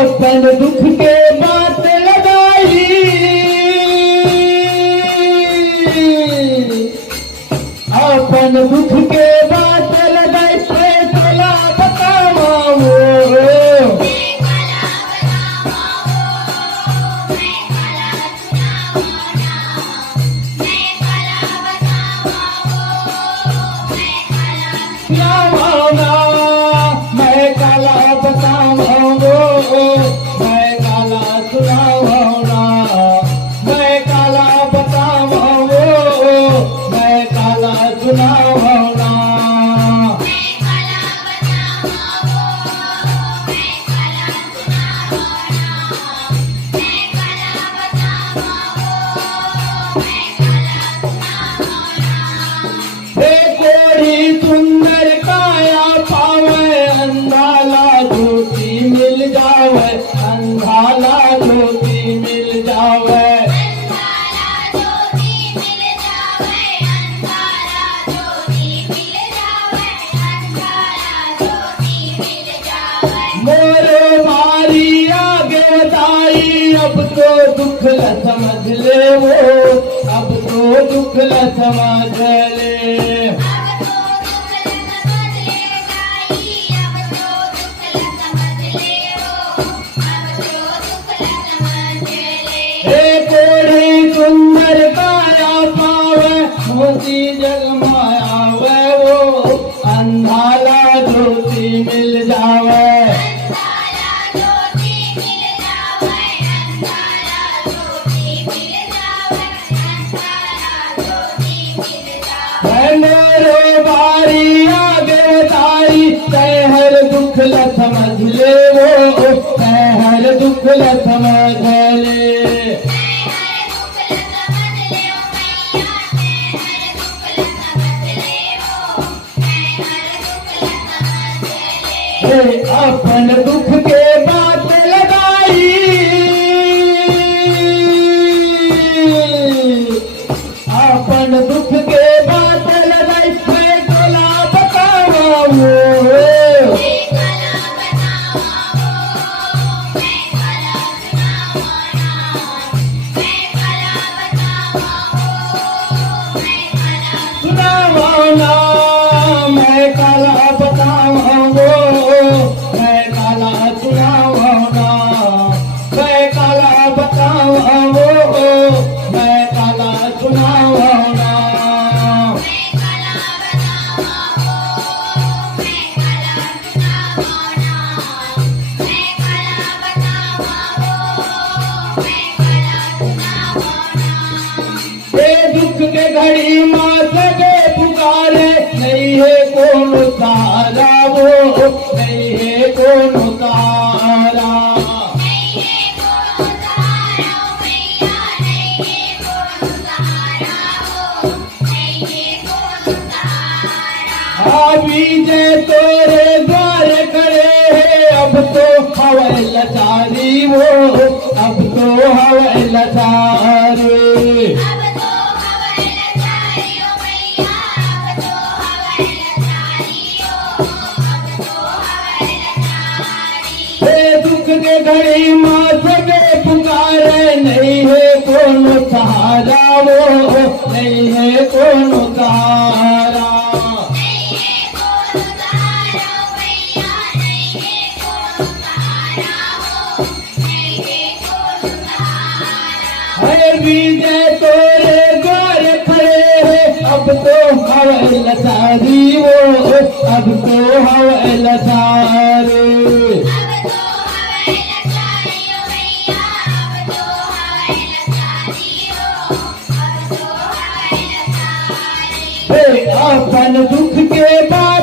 अपन दुख के बात लगाई, अपन दुख के बात लगाई, फैसला बताओ। मैं काला बताऊंगा, मैं काला सुनाऊंगा, मैं काला बताऊंगा, मैं काला सुनाऊंगा। सुंदर काया पावे, अंधाला ज्योति मिल जावे, अंधाला ज्योति मिल जावे, अंधाला ज्योति मिल जावे, अंधाला ज्योति मिल जावे, अंधाला ज्योति मिल जावे। मोरे मारी आगे बताई, अब तो दुख ल समझ ले वो, अब तो दुख ल समझ ले। सुंदर काया पावे, मोती जगमाया वे वो, अंधाला ज्योति मिल जावे, अंधाला ज्योति मिल जावे, अंधाला ज्योति मिल जावे, अंधाला ज्योति मिल जावे। मेरे बारी आगे तारी, हर दुख ल समझ ले वो, हर दुख ल समझ ले। अपन दुख के बात लगाई, अपन दुख के बात लगाई, फैसला बताओ। सुनाओना मैं काला बताऊंगा, मैं काला सुनाऊंगा, मैं काला बताऊंगा, मैं काला सुनाऊंगा। दुख के घड़ी माँ सगे पुकारे, नहीं है कौन सहारा वो, नहीं है कौन सहारा, नहीं है कौन सहारा मैया, नहीं है कौन सहारा वो, नहीं है कौन सहारा। अभी जे तोरे द्वार खड़े हैं, अब तो हवा लाचारी वो, अब तो हवा लाचारी। दुख के घड़ी माँ सगे पुकारे, नहीं है कौन सहारा वो, नहीं है कौन सहारा, नहीं है कौन सहारा मैया, नहीं है कौन सहारा वो, नहीं है कौन सहारा। हर बीजे तोरे द्वार खड़े हैं, अब तो हवा लाचारी वो, अब तो हवा लाचारी। अपन दुख के बाद